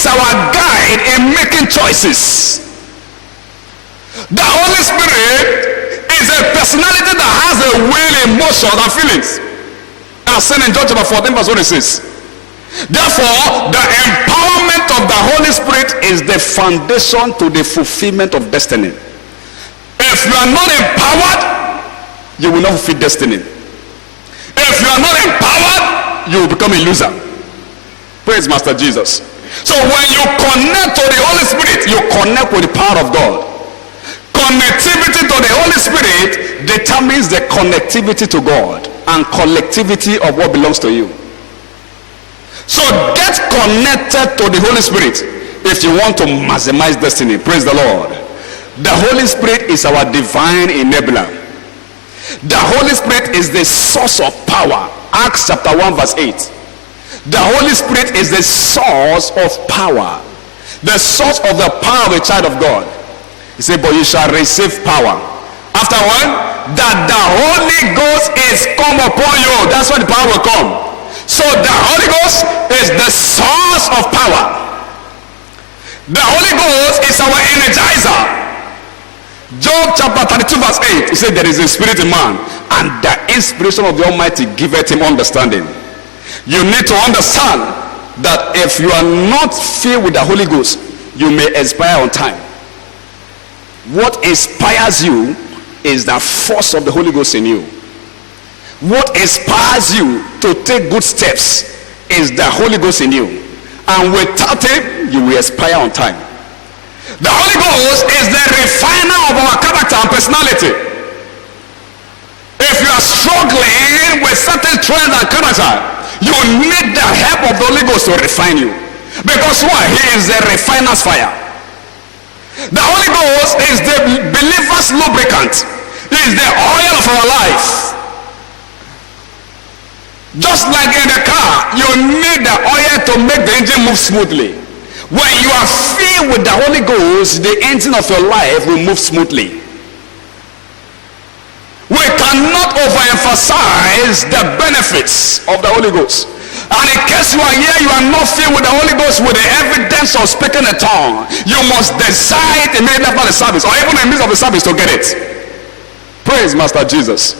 is our guide in making choices. The Holy Spirit is a personality that has a will, emotions, and feelings. As seen in John chapter 14 verse 26. Therefore, the empowerment of the Holy Spirit is the foundation to the fulfillment of destiny. If you are not empowered, you will not fulfill destiny. If you are not empowered, you will become a loser. Praise Master Jesus. So when you connect to the Holy Spirit, you connect with the power of God. Connectivity to the Holy Spirit determines the connectivity to God and collectivity of what belongs to you. So get connected to the Holy Spirit if you want to maximize destiny. Praise the Lord. The Holy Spirit is our divine enabler. The Holy Spirit is the source of power. Acts chapter 1 verse 8. The Holy Spirit is the source of power. The source of the power of a child of God. He said, but you shall receive power. After what? That the Holy Ghost is come upon you. That's when the power will come. So the Holy Ghost is the source of power. The Holy Ghost is our energizer. Job chapter 32 verse 8, he said, there is a spirit in man, and the inspiration of the Almighty giveth him understanding. You need to understand that if you are not filled with the Holy Ghost, you may expire on time. What inspires you is the force of the Holy Ghost in you. What inspires you to take good steps is the Holy Ghost in you. And without it, you will expire on time. The Holy Ghost is the refiner of our character and personality. If you are struggling with certain traits and character, you need the help of the Holy Ghost to refine you. Because why? He is the refiner's fire. The Holy Ghost is the believer's lubricant. He is the oil of our life. Just like in the car, you need the oil to make the engine move smoothly. When you are filled with the Holy Ghost, the engine of your life will move smoothly. We cannot overemphasize the benefits of the Holy Ghost. And in case you are here, you are not filled with the Holy Ghost with the evidence of speaking a tongue, you must decide immediately after the service, or even in the midst of the service, to get it. Praise Master Jesus.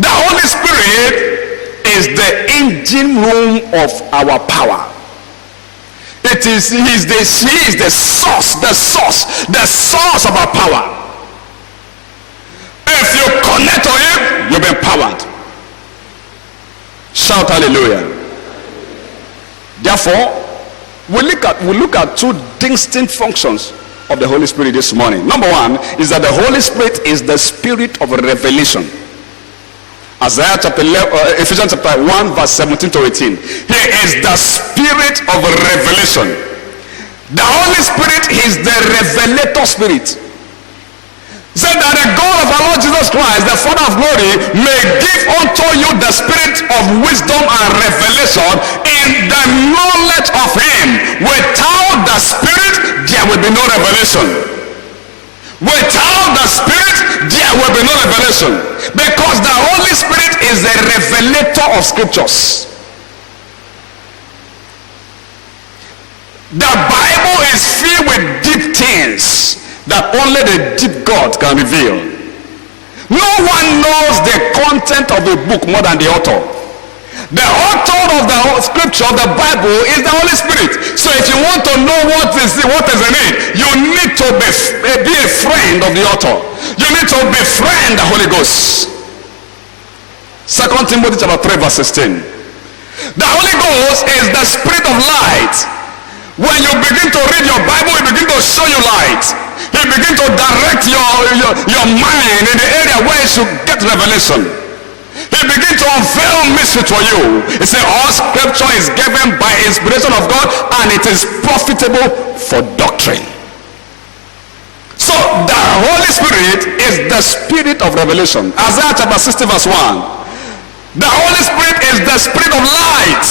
The Holy Spirit is the engine room of our power. He is the source of our power. If you connect to him, you'll be empowered. Shout hallelujah. Therefore, we look at two distinct functions of the Holy Spirit this morning. Number one is that the Holy Spirit is the spirit of revelation. Ephesians chapter 1 verse 17 to 18. He is the spirit of revelation. The Holy Spirit is the revelator spirit. Said that the God of our Lord Jesus Christ, the Father of glory, may give unto you the spirit of wisdom and revelation in the knowledge of him. Without the spirit, there will be no revelation. Without the spirit, there will be no revelation. Because the Holy Spirit is the revelator of scriptures. The Bible is filled with deep things that only the deep God can reveal. No one knows the content of a book more than the author. The author of the scripture, the Bible, is the Holy Spirit. So if you want to know what is in it, you need to be a friend of the author. You need to befriend the Holy Ghost. 2 Timothy chapter 3 verse 16. The Holy Ghost is the spirit of light. When you begin to read your Bible, it begins to show you light. He begins to direct your mind in the area where you should get revelation. He begins to unveil mystery to you. He said all scripture is given by inspiration of God, and it is profitable for doctrine. So the Holy Spirit is the spirit of revelation. Isaiah chapter 60 verse 1. The Holy Spirit is the spirit of light.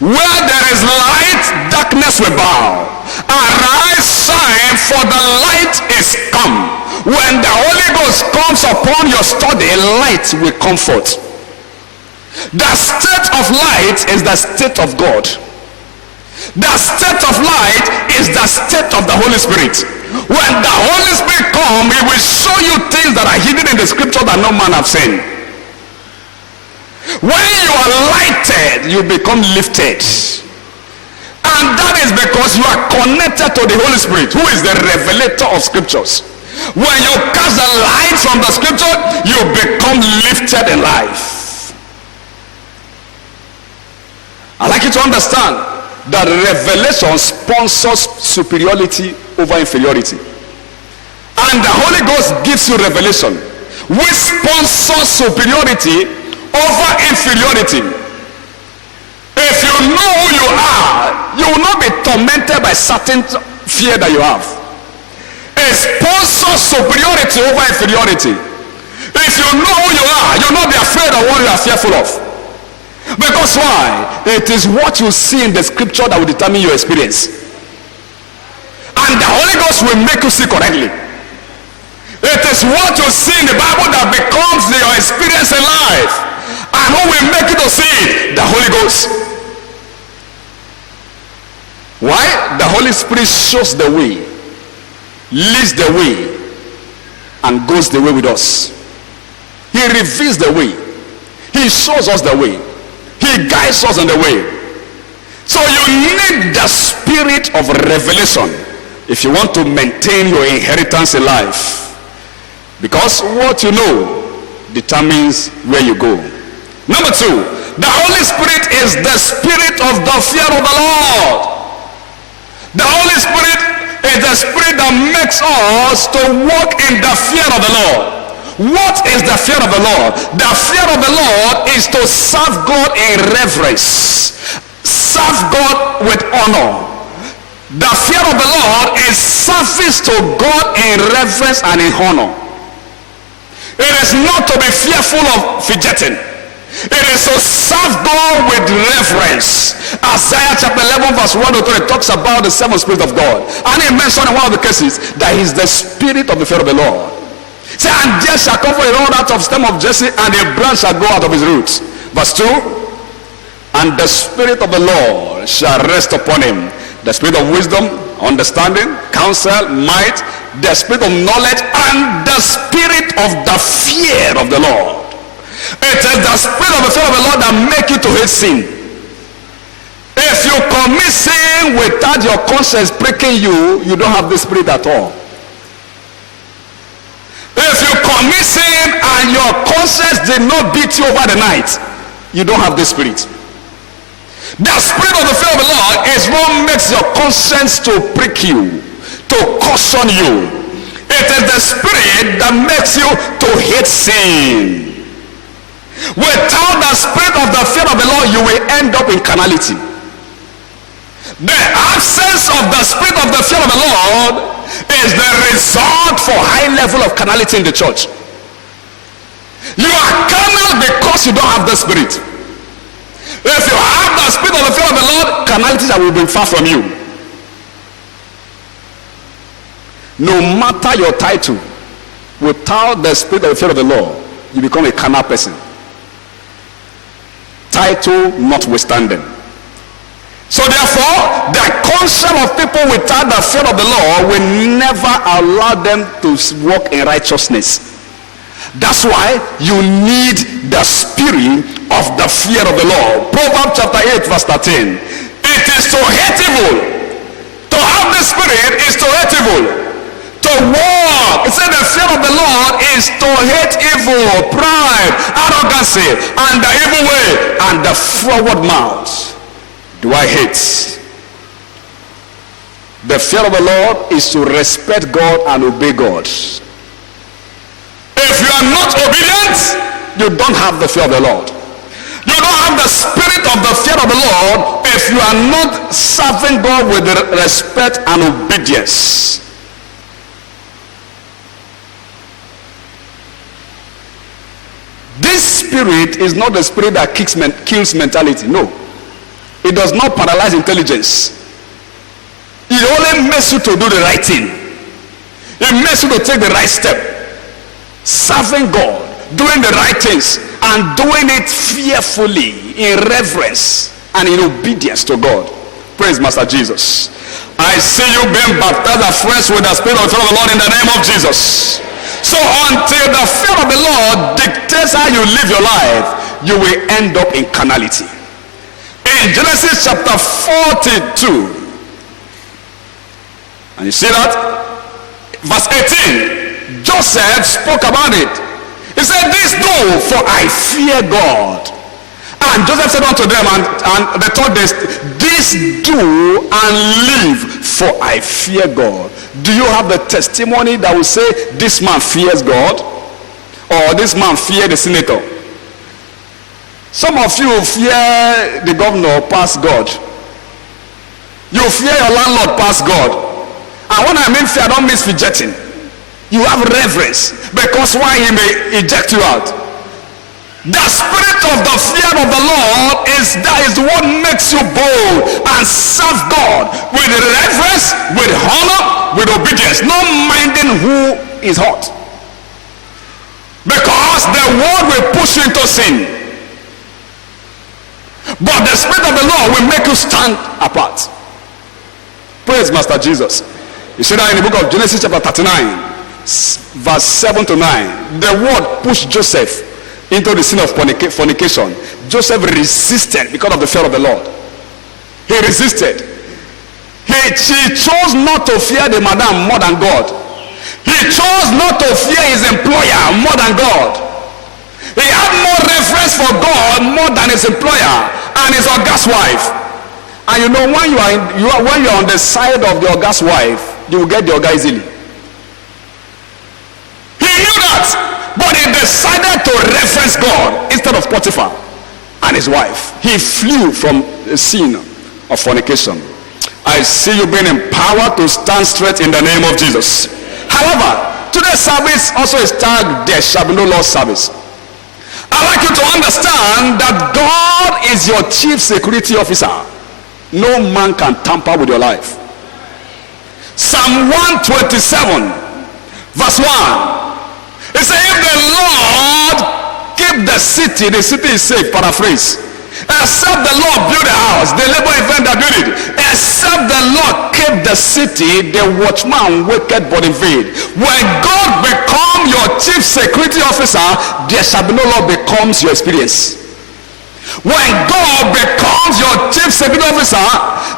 Where there is light, darkness will bow. Arise, shine, for the light is come. When the Holy Ghost comes upon your study, light will comfort. The state of light is the state of God. The state of light is the state of the Holy Spirit. When the Holy Spirit comes, he will show you things that are hidden in the scripture that no man have seen. When you are lighted, you become lifted. And that is because you are connected to the Holy Spirit, who is the revelator of scriptures. When you cast the light from the scripture, you become lifted in life. I'd like you to understand that revelation sponsors superiority over inferiority. And the Holy Ghost gives you revelation, which sponsors superiority over inferiority. If you know who you are, you will not be tormented by certain fear that you have. It sponsors superiority over inferiority. If you know who you are, you will not be afraid of what you are fearful of. Because why? It is what you see in the scripture that will determine your experience. And the Holy Ghost will make you see correctly. It is what you see in the Bible that becomes your experience in life. And who will make you to see it? The Holy Ghost. Why? The Holy Spirit shows the way, leads the way, and goes the way with us. He reveals the way. He shows us the way. He guides us on the way. So you need the spirit of revelation if you want to maintain your inheritance in life. Because what you know determines where you go. Number two, the Holy Spirit is the spirit of the fear of the Lord. The Holy Spirit is the spirit that makes us to walk in the fear of the Lord. What is the fear of the Lord? The fear of the Lord is to serve God in reverence, serve God with honor. The fear of the Lord is service to God in reverence and in honor. It is not to be fearful of fidgeting. It is to serve God with reverence. Isaiah chapter 11 verse 1 to 3 talks about the seven spirits of God. And he mentioned in one of the cases that he is the spirit of the fear of the Lord. Say, and there shall come forth a rod out of the stem of Jesse, and a branch shall grow out of his roots. Verse 2, and the spirit of the Lord shall rest upon him. The spirit of wisdom, understanding, counsel, might, the spirit of knowledge, and the spirit of the fear of the Lord. It is the spirit of the fear of the Lord that make you to hate sin. If you commit sin without your conscience pricking you, you don't have the spirit at all. If you commit sin and your conscience did not beat you over the night, you don't have the spirit. The spirit of the fear of the Lord is what makes your conscience to prick you, to caution you. It is the spirit that makes you to hate sin. Without the spirit of the fear of the Lord, you will end up in carnality. The absence of the spirit of the fear of the Lord is the result for high level of carnality in the church. You are carnal because you don't have the spirit. If you have the spirit of the fear of the Lord, carnality will be far from you. No matter your title, without the spirit of the fear of the Lord, you become a carnal person. Title notwithstanding. So therefore, the counsel of people without the fear of the Lord will never allow them to walk in righteousness. That's why you need the spirit of the fear of the Lord. Proverbs chapter 8 verse 13. It is to hate evil. To have the spirit is to hate evil. To walk, it said the fear of the Lord is to hate evil, pride, arrogancy, and the evil way, and the forward mouth. Do I hate? The fear of the Lord is to respect God and obey God. If you are not obedient, you don't have the fear of the Lord. You don't have the spirit of the fear of the Lord if you are not serving God with respect and obedience. This spirit is not the spirit that kills mentality. No. It does not paralyze intelligence. It only makes you to do the right thing. It makes you to take the right step. Serving God, doing the right things, and doing it fearfully, in reverence, and in obedience to God. Praise Master Jesus. I see you being baptized afresh with the Spirit of the Lord in the name of Jesus. So until the fear of the Lord dictates how you live your life, you will end up in carnality. In Genesis chapter 42, and you see that? Verse 18, Joseph spoke about it. He said, this do, for I fear God. And Joseph said unto them, and they thought this do and live, for I fear God. Do you have the testimony that will say, this man fears God? Or this man fears the senator? Some of you fear the governor past God. You fear your landlord past God. And when I mean fear, I don't mean fidgeting. You have reverence, because why? He may eject you out. The spirit of the fear of the Lord is what makes you bold and serve God with reverence, with honor, with obedience, not minding who is hot. Because the world will push you into sin, but the spirit of the Lord will make you stand apart. Praise Master Jesus. You see that in the book of Genesis chapter 39, verse 7 to 9. The word pushed Joseph into the sin of fornication. Joseph resisted because of the fear of the Lord. He resisted. He chose not to fear the madam more than God. He chose not to fear his employer more than God. He had more reverence for God more than his employer and his august wife. And you know, when you are on the side of the august wife, you will get the august easily. He knew that, but he decided to reference God instead of Potiphar and his wife. He flew from the sin of fornication. I see you being empowered to stand straight in the name of Jesus. However, today's service also is tagged There Shall Be No Loss service. I'd like you to understand that God is your chief security officer. No man can tamper with your life. Psalm 127 verse 1. It says, if the Lord keep the city is safe. Paraphrase. Except the Lord build a house, the labor in vain that build it. Except the Lord keep the city, the watchman waketh but in vain. When God become your chief security officer, there shall be no law becomes your experience. When God becomes your chief security officer,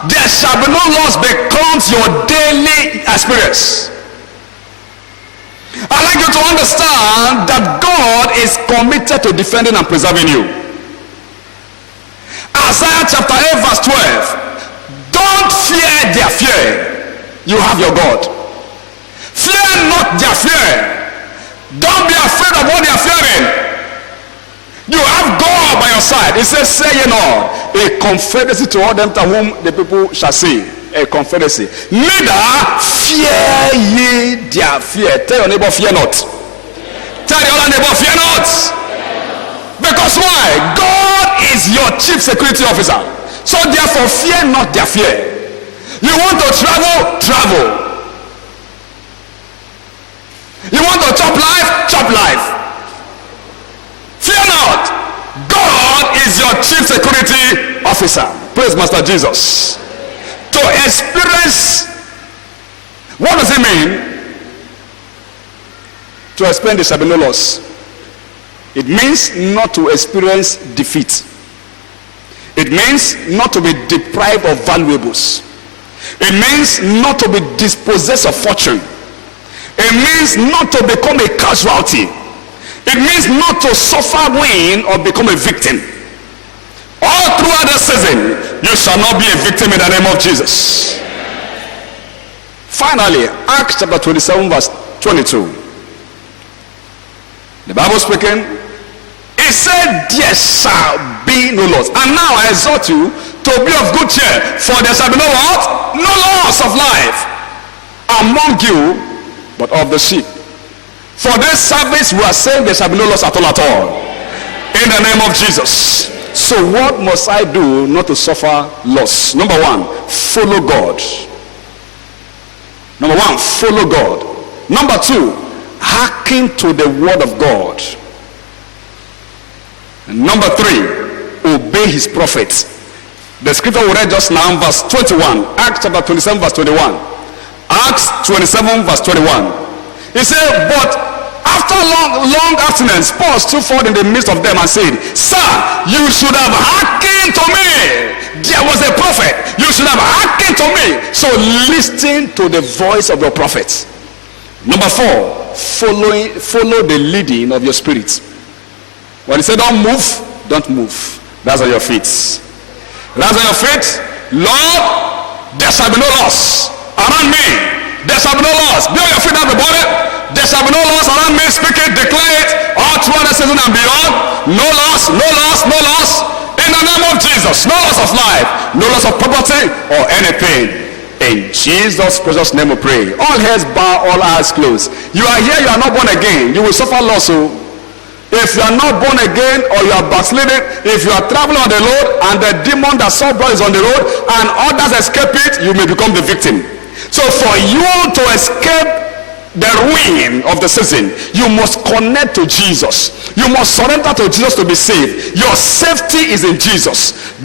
there shall be no loss becomes your daily experience. I'd like you to understand that God is committed to defending and preserving you. Isaiah chapter 8 verse 12. Don't fear their fear. You have your God. Fear not their fear. Don't be afraid of what they are fearing. You have God by your side. It says, say ye not, a confederacy to all them to whom the people shall say. A confederacy. Neither fear ye their fear. Tell your neighbor, fear not. Tell your other neighbor, fear not. Because why? God is your chief security officer. So therefore, fear not their fear. You want to travel? Travel. You want to chop life? Chop life. Fear not. God is your chief security officer. Praise Master Jesus. To experience, what does it mean? To experience there shall be no loss. It means not to experience defeat. It means not to be deprived of valuables. It means not to be dispossessed of fortune. It means not to become a casualty. It means not to suffer win or become a victim. All throughout the season, you shall not be a victim in the name of Jesus. Finally, Acts chapter 27 verse 22. The Bible speaking, it said, there shall be no loss. And now I exhort you to be of good cheer, for there shall be no what? No loss of life among you, but of the sheep. For this service we are saying there shall be no loss at all. In the name of Jesus. So what must I do not to suffer loss? Number one, follow God. Number one, follow God. Number two, hearken to the word of God. And number three, obey his prophets. The scripture we read just now, verse 21. Acts chapter 27, verse 21. Acts 27, verse 21. He said, but after long abstinence, Paul stood forth in the midst of them and said, sir, you should have hearkened to me. There was a prophet. You should have hearkened to me. So listen to the voice of your prophet. Number 4, follow the leading of your spirit. When he said don't move. That's on your feet. That's on your feet. Lord, there shall be no loss around me. There shall be no loss. Be on your feet, everybody. There shall be no loss around me. Speak it, declare it, all throughout the season and beyond. No loss, no loss, no loss. In the name of Jesus. No loss of life, no loss of property or anything. In Jesus' precious name we pray. All heads bow, all eyes closed. You are here, you are not born again. You will suffer loss. So if you are not born again, or you are backsliding, if you are traveling on the road and the demon that saw blood is on the road and others escape it, you may become the victim. So for you to escape the ruin of the season, you must connect to Jesus. You must surrender to Jesus to be saved. Your safety is in Jesus.